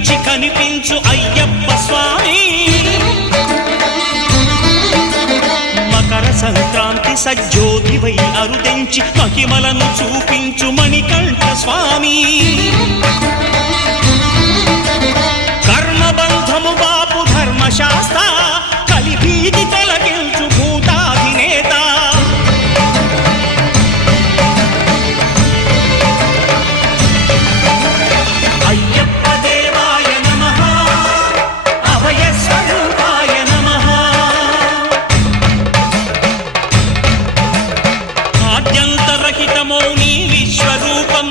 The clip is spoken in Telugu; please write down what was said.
కనిపించి కనిపించు అయ్యప్ప స్వామి. మకర సంక్రాంతి సజ్జోతివై అరుదెంచి మహిమలను చూపించు మణికంఠ స్వామి. కర్మబంధము బాపు ధర్మశాస్త్ర కలిభీతి తొలగించు భూతాధినేత. అయ్యప్ప దేవాయ నమః, అభయ స్వరూపాయ నమః. ఆద్యంతరహితమౌ నీ విశ్వరూపం